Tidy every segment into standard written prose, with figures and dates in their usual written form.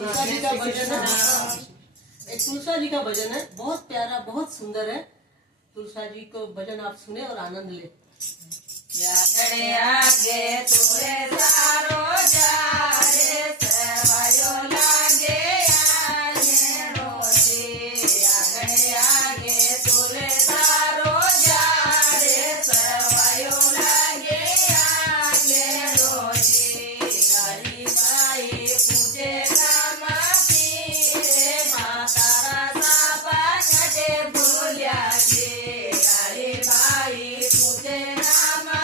तुलसा जी का भजन है, एक तुलसा जी का भजन है, बहुत प्यारा, बहुत सुंदर है। तुलसा जी को भजन आप सुने और आनंद ले। आगे तुरे सारो जारे सेवायो लागे आगे रोजी आगे तुरे सारो जारे सेवायो लागे आगे रोजी गाड़ी भाई पूजे रामा पीरे मातारा सापा कटे भूलिया गे गाड़ी भाई पूजे रामा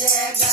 जमला